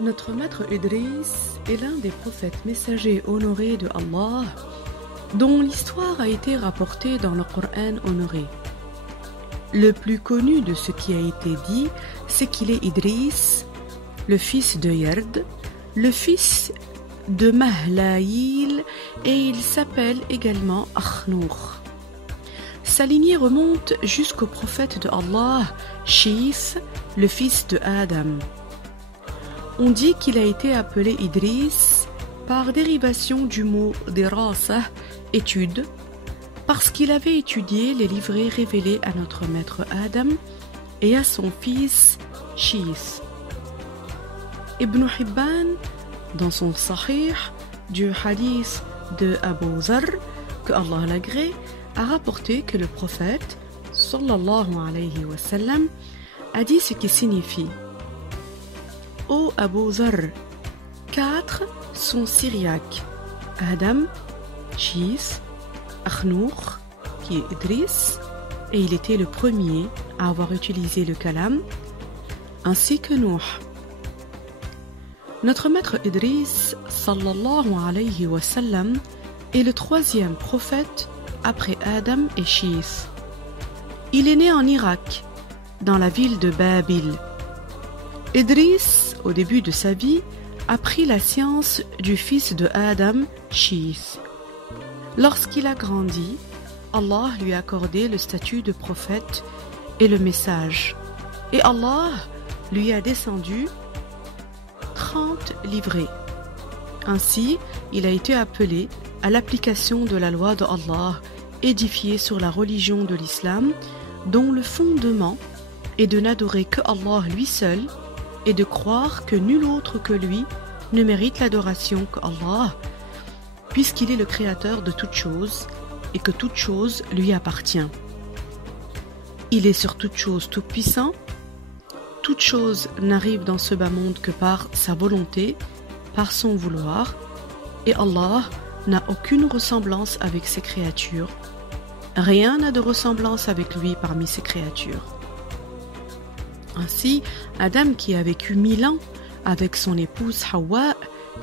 Notre maître Idriss est l'un des prophètes messagers honorés de Allah, dont l'histoire a été rapportée dans le Coran honoré. Le plus connu de ce qui a été dit, c'est qu'il est Idriss, le fils de Yard, le fils de Mahlaïl, et il s'appelle également Akhnour. Sa lignée remonte jusqu'au prophète de Allah, Shith, le fils de Adam. On dit qu'il a été appelé Idriss par dérivation du mot dirasa, étude, parce qu'il avait étudié les livrets révélés à notre maître Adam et à son fils Shith. Ibn Hibban, dans son Sahih, du hadith de Abu Zar, que Allah l'agrée, a rapporté que le prophète, sallallahu alayhi wa sallam, a dit ce qui signifie: Ô Abu Zar, 4 sont syriaques: Adam, Shith, Akhnour, qui est Idriss, et il était le premier à avoir utilisé le kalam, ainsi que Nuh. Notre maître Idriss, sallallahu alayhi wa sallam, est le 3e prophète après Adam et Shith. Il est né en Irak, dans la ville de Babil. Idriss, au début de sa vie, a pris la science du fils de Adam, Shith. Lorsqu'il a grandi, Allah lui a accordé le statut de prophète et le message. Et Allah lui a descendu 30 livrets. Ainsi, il a été appelé à l'application de la loi de Allah, édifiée sur la religion de l'islam, dont le fondement est de n'adorer que Allah lui seul et de croire que nul autre que lui ne mérite l'adoration qu'Allah, puisqu'il est le créateur de toutes choses et que toute chose lui appartient. Il est sur toute chose tout-puissant. Toute chose n'arrive dans ce bas monde que par sa volonté, par son vouloir, et Allah n'a aucune ressemblance avec ses créatures. Rien n'a de ressemblance avec lui parmi ses créatures. Ainsi, Adam, qui a vécu 1000 ans avec son épouse Hawa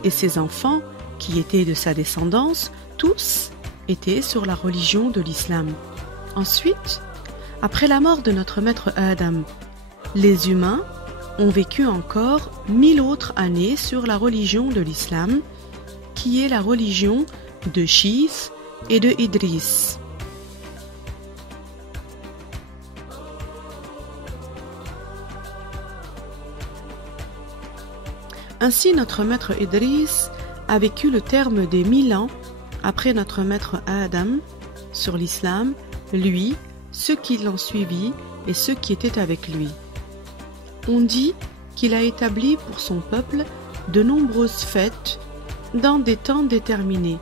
et ses enfants, qui étaient de sa descendance, tous étaient sur la religion de l'islam. Ensuite, après la mort de notre maître Adam, les humains ont vécu encore 1000 autres années sur la religion de l'islam, qui est la religion de Shith et de Idriss. Ainsi, notre maître Idriss a vécu le terme des 1000 ans après notre maître Adam sur l'islam, lui, ceux qui l'ont suivi et ceux qui étaient avec lui. On dit qu'il a établi pour son peuple de nombreuses fêtes dans des temps déterminés.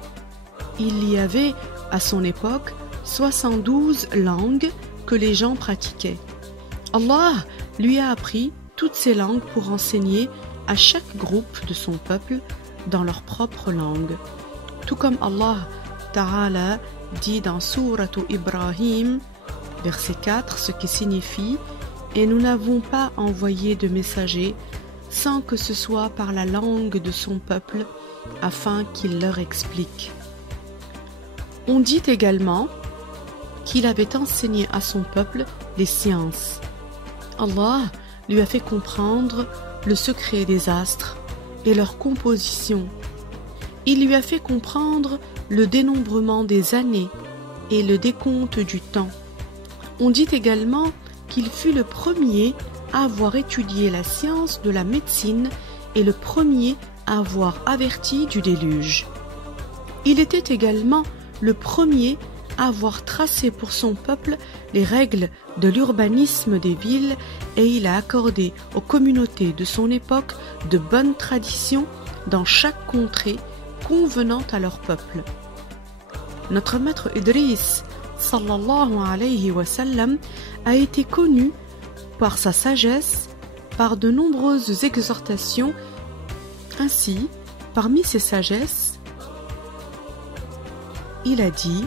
Il y avait à son époque 72 langues que les gens pratiquaient. Allah lui a appris toutes ces langues pour enseigner à chaque groupe de son peuple dans leur propre langue. Tout comme Allah Ta'ala dit dans Sourate Ibrahim, verset 4, ce qui signifie: Et nous n'avons pas envoyé de messager sans que ce soit par la langue de son peuple, afin qu'il leur explique. On dit également qu'il avait enseigné à son peuple les sciences. Allah lui a fait comprendre le secret des astres et leur composition. Il lui a fait comprendre le dénombrement des années et le décompte du temps. On dit également qu'il fut le premier à avoir étudié la science de la médecine et le premier à avoir averti du déluge. Il était également le premier à avoir tracé pour son peuple les règles de l'urbanisme des villes, et il a accordé aux communautés de son époque de bonnes traditions dans chaque contrée convenant à leur peuple. Notre maître Idriss, sallallahu alayhi wa sallam, a été connu par sa sagesse, par de nombreuses exhortations. Ainsi, parmi ses sagesses, il a dit: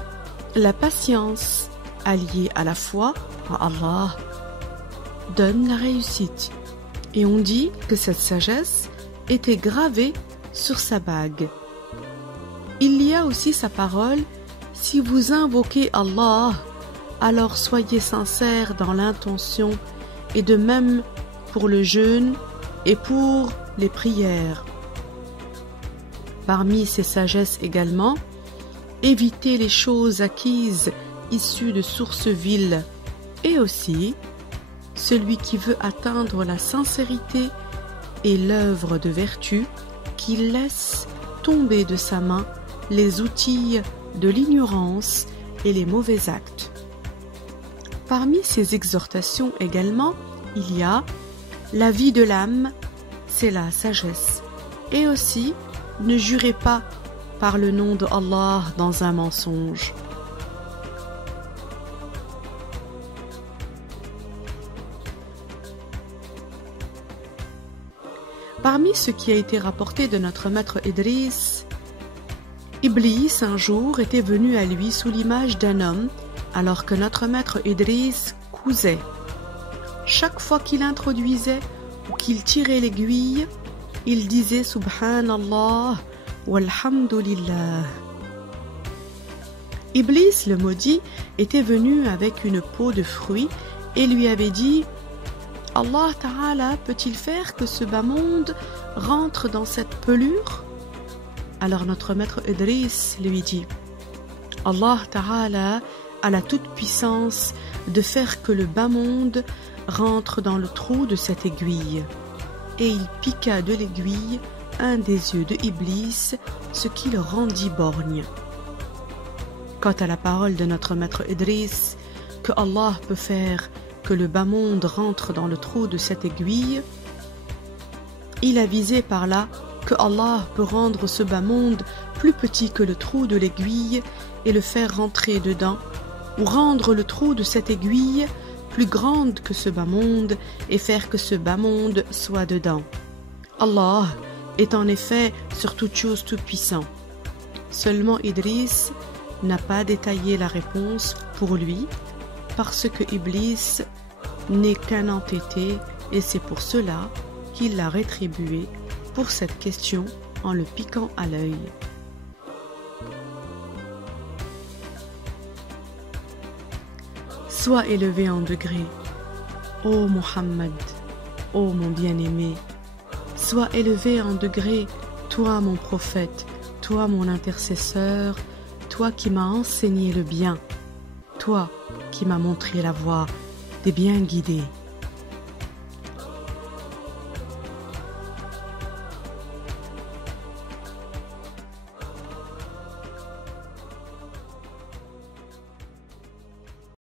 la patience alliée à la foi à Allah donne la réussite. Et on dit que cette sagesse était gravé sur sa bague. Il y a aussi sa parole: si vous invoquez Allah, alors soyez sincères dans l'intention, et de même pour le jeûne et pour les prières. Parmi ces sagesses également, évitez les choses acquises issues de sources viles, et aussi celui qui veut atteindre la sincérité et l'œuvre de vertu, qui laisse tomber de sa main les outils de l'ignorance et les mauvais actes. Parmi ces exhortations également, il y a la vie de l'âme, c'est la sagesse, et aussi ne jurez pas par le nom de Allah dans un mensonge. Parmi ce qui a été rapporté de notre maître Idriss, Iblis un jour était venu à lui sous l'image d'un homme, alors que notre maître Idriss cousait. Chaque fois qu'il introduisait ou qu'il tirait l'aiguille, il disait Subhanallah walhamdulillah. Iblis le maudit était venu avec une peau de fruit et lui avait dit: Allah Ta'ala peut-il faire que ce bas monde rentre dans cette pelure? Alors notre maître Idriss lui dit: Allah Ta'ala a la toute-puissance de faire que le bas monde rentre dans le trou de cette aiguille. Et il piqua de l'aiguille un des yeux de Iblis, ce qui le rendit borgne. Quant à la parole de notre maître Idriss, que Allah peut faire que le bas monde rentre dans le trou de cette aiguille, il a visé par là que Allah peut rendre ce bas monde plus petit que le trou de l'aiguille et le faire rentrer dedans, ou rendre le trou de cette aiguille plus grande que ce bas monde et faire que ce bas monde soit dedans. Allah est en effet sur toute chose tout puissant. Seulement Idriss n'a pas détaillé la réponse pour lui, parce que Iblis n'est qu'un entêté, et c'est pour cela qu'il l'a rétribué pour cette question en le piquant à l'œil. Sois élevé en degré, ô Muhammad, ô mon bien-aimé. Sois élevé en degré, toi mon prophète, toi mon intercesseur, toi qui m'as enseigné le bien, toi qui m'as montré la voie des bien guidés.